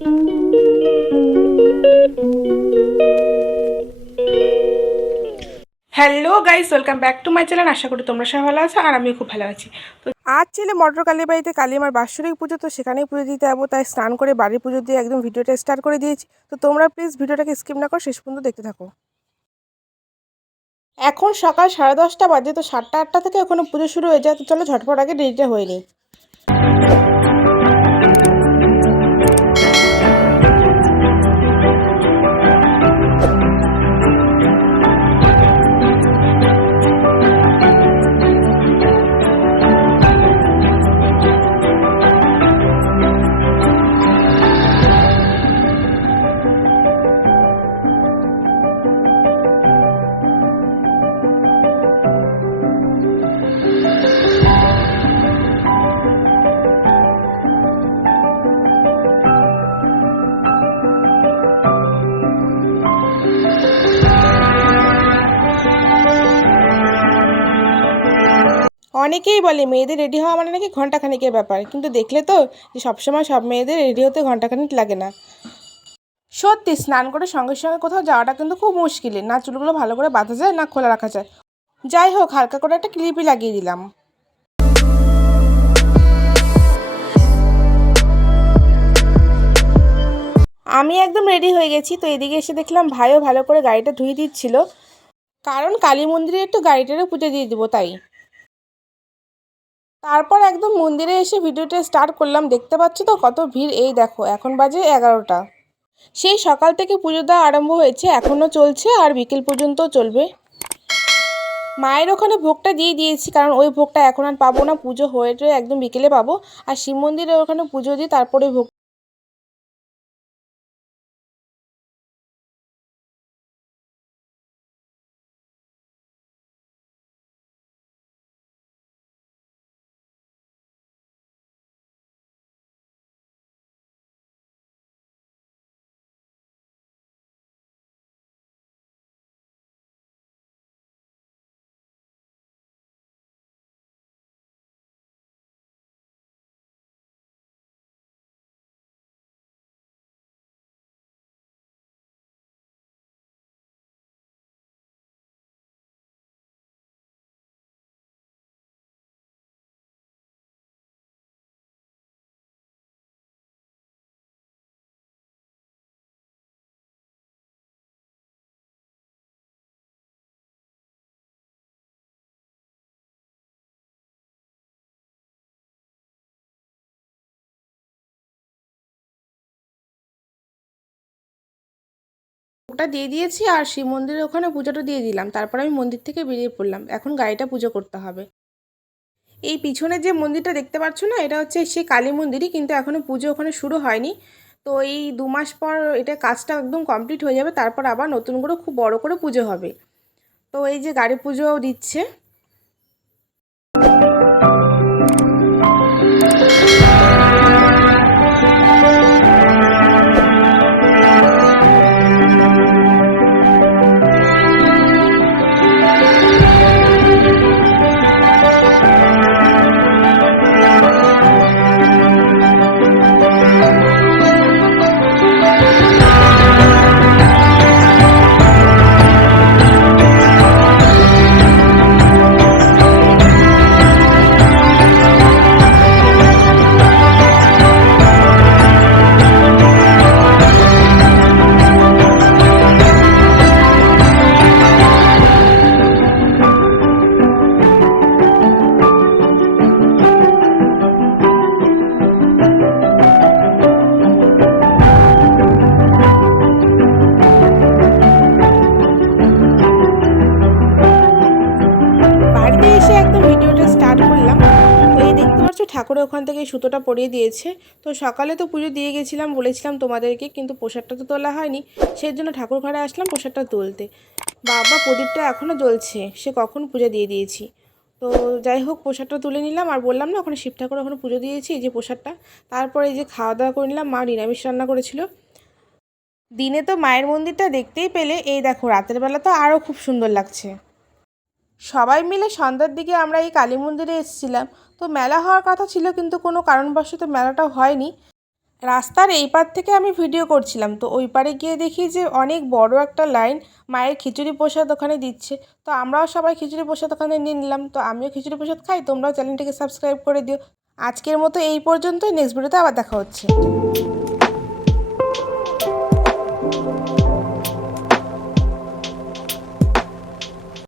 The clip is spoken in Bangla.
Hello guys, welcome back to my channel. আশা করি তোমরা সবাই ভালো আছো আর আমিও খুব ভালো আছি। তো আজ ছেলে মটর কালী বাড়িতে কালী আমার বাৎসরিক পুজো, তো সেখানেই পুজো দিতে যাবো। তাই স্নান করে বাড়ির পুজো দিয়ে একদম ভিডিওটা স্টার্ট করে দিয়েছি। তো তোমরা প্লিজ ভিডিওটাকে স্কিপ না করে শেষ পর্যন্ত দেখতে থাকো। এখন সকাল 10:30 বাজে, তো 7টা-8টা থেকে ওখানে পুজো শুরু হয়ে যায়। তো চলো ঝটপট আগে রেডিটা হয়ে নিই। অনেকেই বলে মেয়েদের রেডি হওয়া মানে নাকি ঘন্টাখানেকের ব্যাপার, কিন্তু দেখলে তো যে সবসময় সব মেয়েদের রেডি হতে ঘন্টাখানেক লাগে না। সত্যি স্নান করে সঙ্গে সঙ্গে কোথাও যাওয়াটা কিন্তু খুব মুশকিলের, না চুলগুলো ভালো করে বাঁধা যায় না খোলা রাখা যায়। যাই হোক, হালকা করে একটা ক্লিপই লাগিয়ে দিলাম। আমি একদম রেডি হয়ে গেছি। তো এদিকে এসে দেখলাম ভাইও ভালো করে গাড়িটা ধুয়ে দিচ্ছিল, কারণ কালী মন্দিরে একটু গাড়িটারও পুজো দিয়ে দিব তাই। তারপর একদম মন্দিরে এসে ভিডিওটা স্টার্ট করলাম। দেখতে পাচ্ছ তো কত ভিড়, এই দেখো এখন বাজে 11টা। সেই সকাল থেকে পুজো দেওয়া আরম্ভ হয়েছে, এখনও চলছে আর বিকেল পর্যন্ত চলবে। মায়ের ওখানে ভোগটা দিয়ে দিয়েছি, কারণ ওই ভোগটা এখন আর পাবো না, পুজো হয়ে একদম বিকেলে পাবো। আর শিব মন্দিরে ওখানে পুজো দিয়ে তারপরে ভোগ। ভোগটা দিয়ে দিয়েছি আর শিব মন্দিরের ওখানে পুজোটা দিয়ে দিলাম। তারপর আমি মন্দির থেকে বেরিয়ে পড়লাম, এখন গাড়িটা পুজো করতে হবে। এই পিছনে যে মন্দিরটা দেখতে পাচ্ছ না, এটা হচ্ছে সেই কালী মন্দিরই, কিন্তু এখনো পুজো ওখানে শুরু হয়নি। তো এই 2 মাস পর এটা কাজটা একদম কমপ্লিট হয়ে যাবে, তারপর আবার নতুন করে খুব বড় করে পুজো হবে। তো এই যে গাড়ি পুজো দিচ্ছে। বাড়িতে এসে একদম ভিডিওটা স্টার্ট করলাম। তো এই দেখতে পাচ্ছ ঠাকুরের ওখান থেকে সুতোটা পরিয়ে দিয়েছে। তো সকালে তো পুজো দিয়ে গেছিলাম, বলেছিলাম তোমাদেরকে, কিন্তু প্রসাদটা তো তোলা হয়নি। সেই জন্য ঠাকুর ঘরে আসলাম প্রসাদটা তুলতে। বাবা প্রদীপটা এখনও জ্বলছে, সে কখন পুজো দিয়ে দিয়েছি। তো যাই হোক, প্রসাদটা তুলে নিলাম আর বললাম না ওখানে শিব ঠাকুর ওখানে পুজো দিয়েছি, এই যে প্রসাদটা। তারপরে এই যে খাওয়া দাওয়া করে নিলাম, মা নিরামিষ রান্না করেছিল। দিনে তো মায়ের মন্দিরটা দেখতেই পেলে, এই দেখো রাতের বেলা তো আরও খুব সুন্দর লাগছে। সবাই মিলে সন্ধ্যার দিকে আমরা এই কালী মন্দিরে এসেছিলাম। তো মেলা হওয়ার কথা ছিল, কিন্তু কোনো কারণবশত মেলাটা হয়নি। রাস্তার এই পার থেকে আমি ভিডিও করছিলাম, তো ওই পারে গিয়ে দেখি যে অনেক বড় একটা লাইন, মায়ের খিচুড়ি প্রসাদ ওখানে দিচ্ছে। তো আমরাও সবাই খিচুড়ি প্রসাদ ওখানে নিয়ে নিলাম। তো আমিও খিচুড়ি প্রসাদ খাই, তোমরাও চ্যানেলটিকে সাবস্ক্রাইব করে দিও। আজকের মতো এই পর্যন্তই, নেক্সট ভিডিওতে আবার দেখা হচ্ছে।